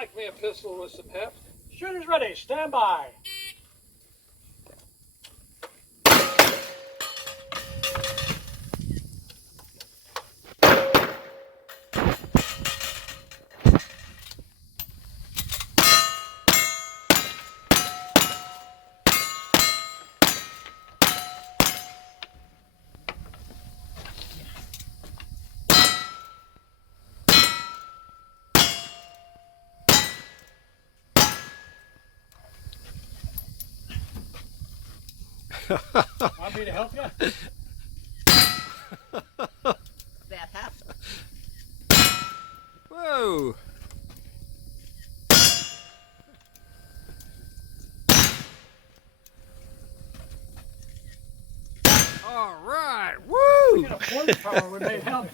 like me a pistol with some heft? Shooters ready, stand by. Want me to help you? That heft. Whoa! All right, woo! Get a horsepower when they help.